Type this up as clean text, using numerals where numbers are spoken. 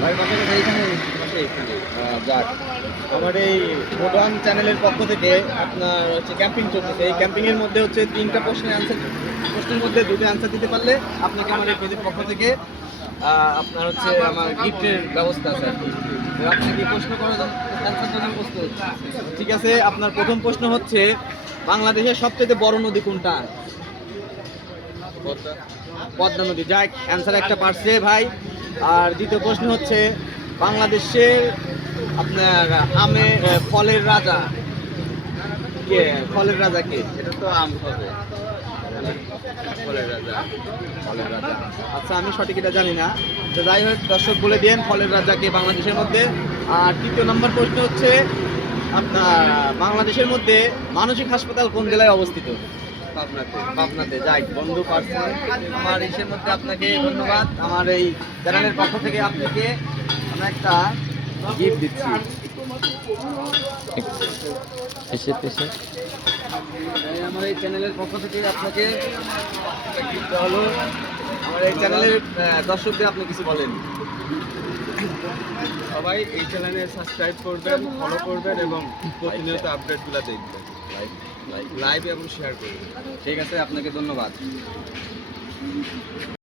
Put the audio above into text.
ভাই বাসা কোথায়? এখানে বাসা এখানে। যাক, আমার এই মোটন চ্যানেলের পক্ষ থেকে আপনার হচ্ছে ক্যাম্পিং চলতেছে। এই ক্যাম্পিংয়ের মধ্যে হচ্ছে 3টা প্রশ্নের মধ্যে 2টো অ্যান্সার দিতে পারলে আপনাকে আমার এই পেজের পক্ষ থেকে আপনার হচ্ছে আমার গিফটের ব্যবস্থা আছে আর কি। তো আপনি কি প্রশ্ন করার অ্যান্সার জন্য প্রস্তুত? ঠিক আছে, আপনার প্রথম প্রশ্ন হচ্ছে বাংলাদেশের সবচেয়ে বড় নদী কোনটা? পদ্মা। পদ্মা নদী। যাক, অ্যান্সার একটা পারছে ভাই। আর দ্বিতীয় প্রশ্ন হচ্ছে বাংলাদেশের আপনার ফলের রাজা কে? ফলের রাজা কে? এটা তো আম হবে, ফলের রাজা। ফলের রাজা। আচ্ছা, আমি সঠিক এটা জানি না। তো যাই হোক, দর্শক বলে দিন ফলের রাজা কে বাংলাদেশের মধ্যে। আর তৃতীয় নম্বর প্রশ্ন হচ্ছে আপনার বাংলাদেশের মধ্যে মানসিক হাসপাতাল কোন জেলায় অবস্থিত? পাবনাতে। পাবনাতে। যাই, বন্ধু পারছে। আমার ইসের মধ্যে আপনাকে ধন্যবাদ। আমার এই চ্যানেলের পক্ষ থেকে আপনাকে আমি একটা গিফট দিচ্ছি। আমার এই চ্যানেলের পক্ষ থেকে আপনাকে একটা gift দেওয়া হলো। আমার এই চ্যানেলের দর্শকদের আপনি কিছু বলেন। সবাই এই চ্যানেলে সাবস্ক্রাইব করবেন, ফলো করবেন এবং প্রতিনিয়ত আপডেটগুলো দেখবেন, লাইভ এবং শেয়ার করবেন। ঠিক আছে, আপনাকে ধন্যবাদ।